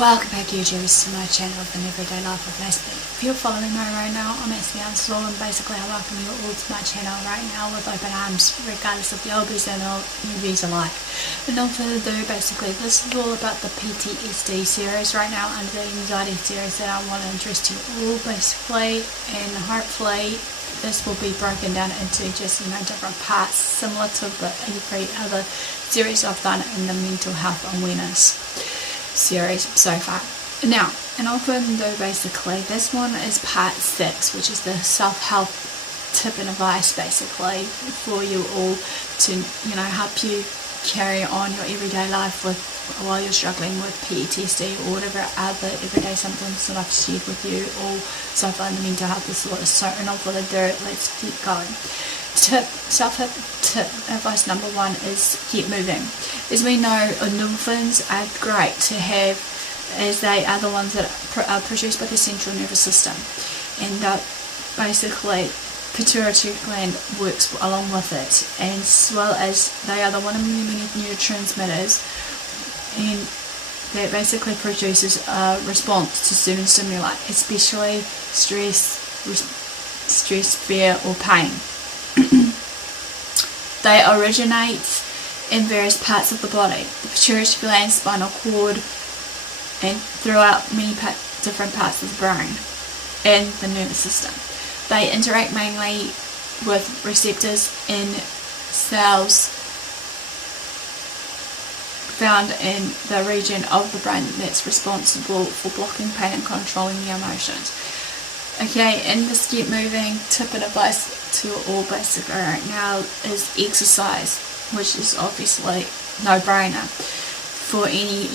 Welcome back YouTubers to my channel of an everyday life of Aspie. If you're following me right now, I'm AspieAnswersAll, and basically I welcome you all to my channel right now with open arms, regardless of the oldies and the newbies alike. And no further ado, basically this is all about the PTSD series right now, and the anxiety series that I want to address to you all basically, and hopefully this will be broken down into just, different parts, similar to every other series I've done in the mental health awareness series so far. Now, and often though basically this one is part 6, which is the self-help tip and advice basically for you all to help you carry on your everyday life while you're struggling with PTSD or whatever other everyday symptoms that I've shared with you all so far in the mental health disorder. So enough for the dirt, let's keep going. Self-help tip advice number 1 is get moving. As we know, endorphins are great to have, as they are the ones that are produced by the central nervous system, and basically pituitary gland works along with it, and as well as they are one of the many neurotransmitters, and that basically produces a response to certain stimuli, especially stress, fear or pain. They originate in various parts of the body, the pituitary gland, spinal cord, and throughout many different parts of the brain and the nervous system. They interact mainly with receptors in cells found in the region of the brain that's responsible for blocking pain and controlling the emotions. Okay, and this get moving tip and advice to all basically right now is exercise, which is obviously no-brainer for any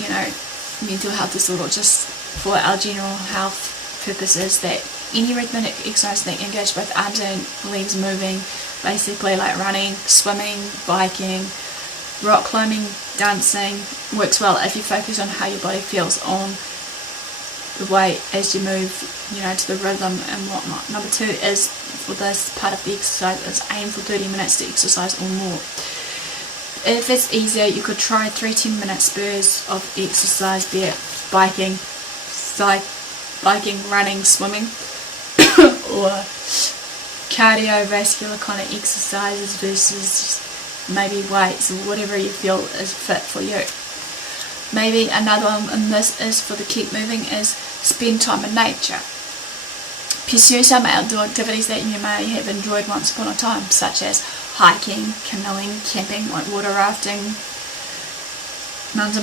mental health disorder, just for our general health purposes, that any rhythmic exercise that engage both arms and legs moving, basically like running, swimming, biking, rock climbing, dancing, works well if you focus on how your body feels on the way as you move, to the rhythm and whatnot. Number 2 is, for this part of the exercise, is aim for 30 minutes to exercise or more. If it's easier, you could try 3 10-minute spurs of exercise, be it biking, running, swimming, or cardiovascular kind of exercises versus maybe weights, or whatever you feel is fit for you. Maybe another one, and this is for the keep moving, is spend time in nature. Pursue some outdoor activities that you may have enjoyed once upon a time, such as hiking, canoeing, camping, like water rafting, mountain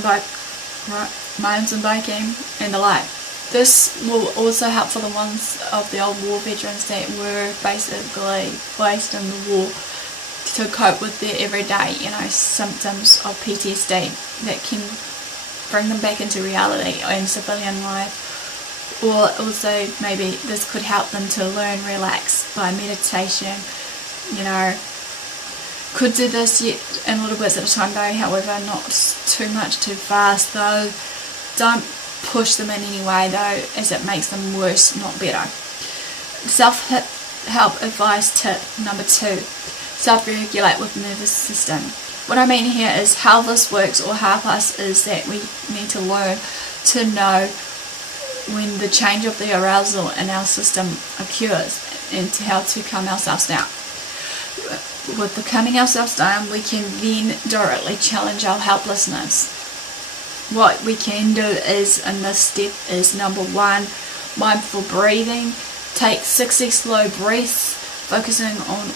biking, and the like. This will also help for the ones of the old war veterans that were basically placed in the war to cope with their everyday, symptoms of PTSD that can bring them back into reality and civilian life. Or also maybe this could help them to learn relax by meditation. Could do this in little bits at a time though, however not too much too fast though. Don't push them in any way though, as it makes them worse, not better. Self-help advice tip number 2, self-regulate with the nervous system. What I mean here is how this works, or help us, is that we need to learn to know when the change of the arousal in our system occurs, and to how to calm ourselves down. With the calming ourselves down, we can then directly challenge our helplessness. What we can do is, in this step, is number 1, mindful breathing. Take 60 slow breaths, focusing on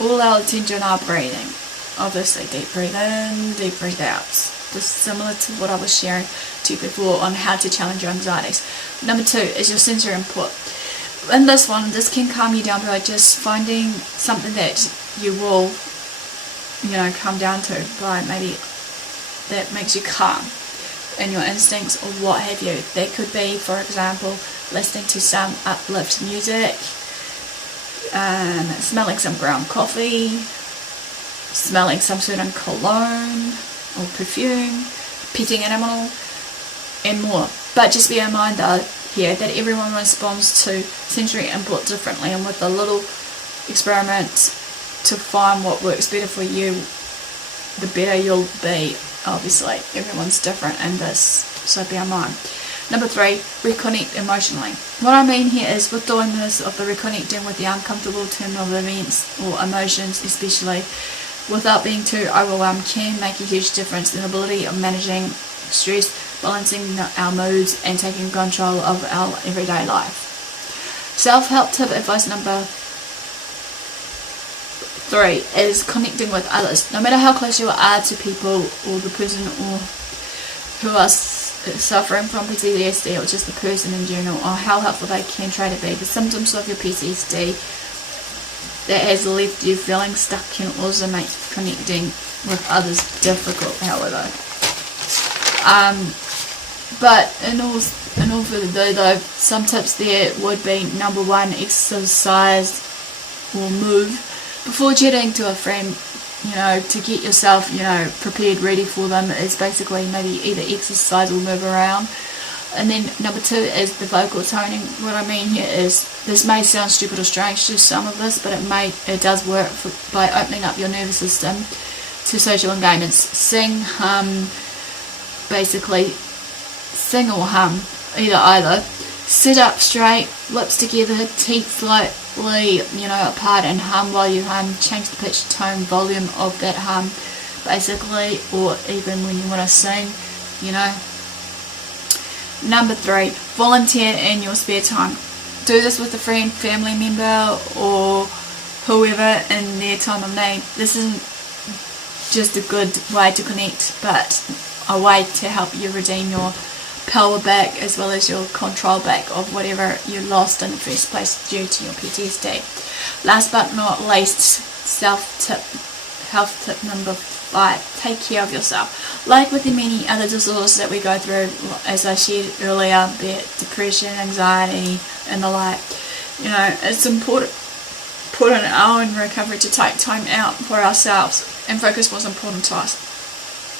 all our attention on our breathing. Obviously, deep breathe in, deep breathe out. This is similar to what I was sharing to you before on how to challenge your anxieties. Number 2 is your sensory input. In this one, this can calm you down by just finding something that you will, come down to, by maybe that makes you calm in your instincts or what have you. That could be, for example, listening to some uplift music, smelling some ground coffee, smelling some certain cologne or perfume, petting an animal, and more. But just bear in mind though here that everyone responds to sensory input differently, and with a little experiment to find what works better for you, the better you'll be. Obviously everyone's different in this so bear in mind. Number 3, reconnect emotionally. What I mean here is with doing this, of the reconnecting with the uncomfortable terminal events or emotions, especially without being too overwhelmed, can make a huge difference in the ability of managing stress, balancing our moods, and taking control of our everyday life. Self-help tip advice number 3 is connecting with others. No matter how close you are to people or the person or who are suffering from PTSD, or just the person in general, or how helpful they can try to be, the symptoms of your PTSD that has left you feeling stuck can also make connecting with others difficult, however. But in all further though, some tips there would be: number 1, exercise or move before chatting to a friend. To get yourself, prepared, ready for them, is basically maybe either exercise or move around. And then number 2 is the vocal toning. What I mean here is, this may sound stupid or strange to some of us, but it does work by opening up your nervous system to social engagements. Sing, hum, basically sing or hum, either. Sit up straight, lips together, teeth slightly, apart, and hum while you hum. Change the pitch, tone, volume of that hum, basically, or even when you want to sing, Number 3, volunteer in your spare time. Do this with a friend, family member, or whoever in their time of need. This isn't just a good way to connect, but a way to help you redeem your power back, as well as your control back of whatever you lost in the first place due to your PTSD. Last but not least, health tip number 5, take care of yourself. Like with the many other disorders that we go through, as I shared earlier, be it depression, anxiety, and the like, it's important in our own recovery to take time out for ourselves and focus what's important to us.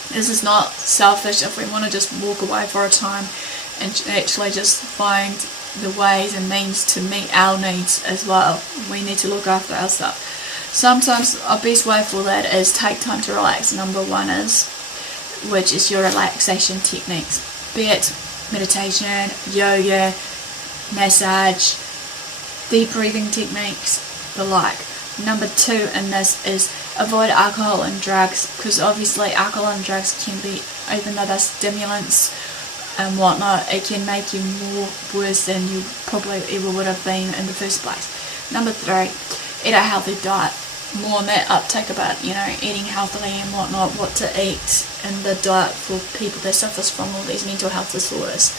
This is not selfish if we want to just walk away for a time and actually just find the ways and means to meet our needs as well. We need to look after ourselves. Sometimes our best way for that is take time to relax. Number 1 which is your relaxation techniques, be it meditation, yoga, massage, deep breathing techniques, the like. Number 2 in this is avoid alcohol and drugs, because obviously alcohol and drugs can be, even though they're stimulants and whatnot, it can make you more worse than you probably ever would have been in the first place. Number 3, eat a healthy diet. More on that uptake about, eating healthily and whatnot, what to eat in the diet for people that suffer from all these mental health disorders.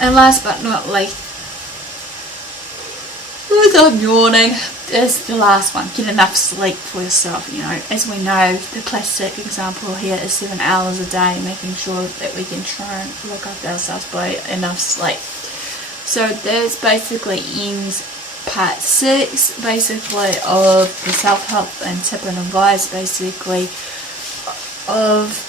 And last but not least, I'm yawning, is the last one. Get enough sleep for yourself. As we know, the classic example here is 7 hours a day, making sure that we can try and look after ourselves by enough sleep. So this basically ends part 6 basically of the self-help and tip and advice basically of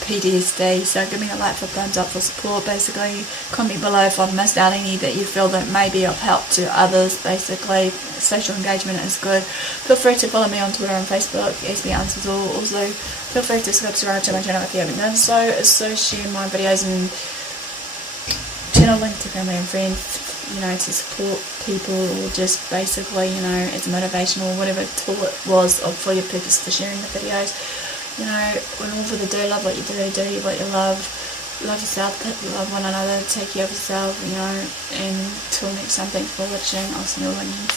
PTSD. So give me a like for thumbs up for support. Basically, comment below if I've missed out any that you feel that may be of help to others. Basically, social engagement is good. Feel free to follow me on Twitter and Facebook, AspieAnswersAll. Also, feel free to subscribe to my channel if you haven't done so. So share my videos and channel link to family and friends, to support people, or just basically, as motivational, whatever tool it was for your purpose for sharing the videos. And all for the do, love what you do what you love yourself, love one another, take care of yourself, and till next time, thanks for watching. I'll see you all again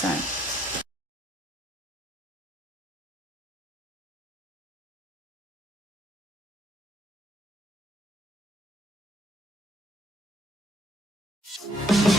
soon.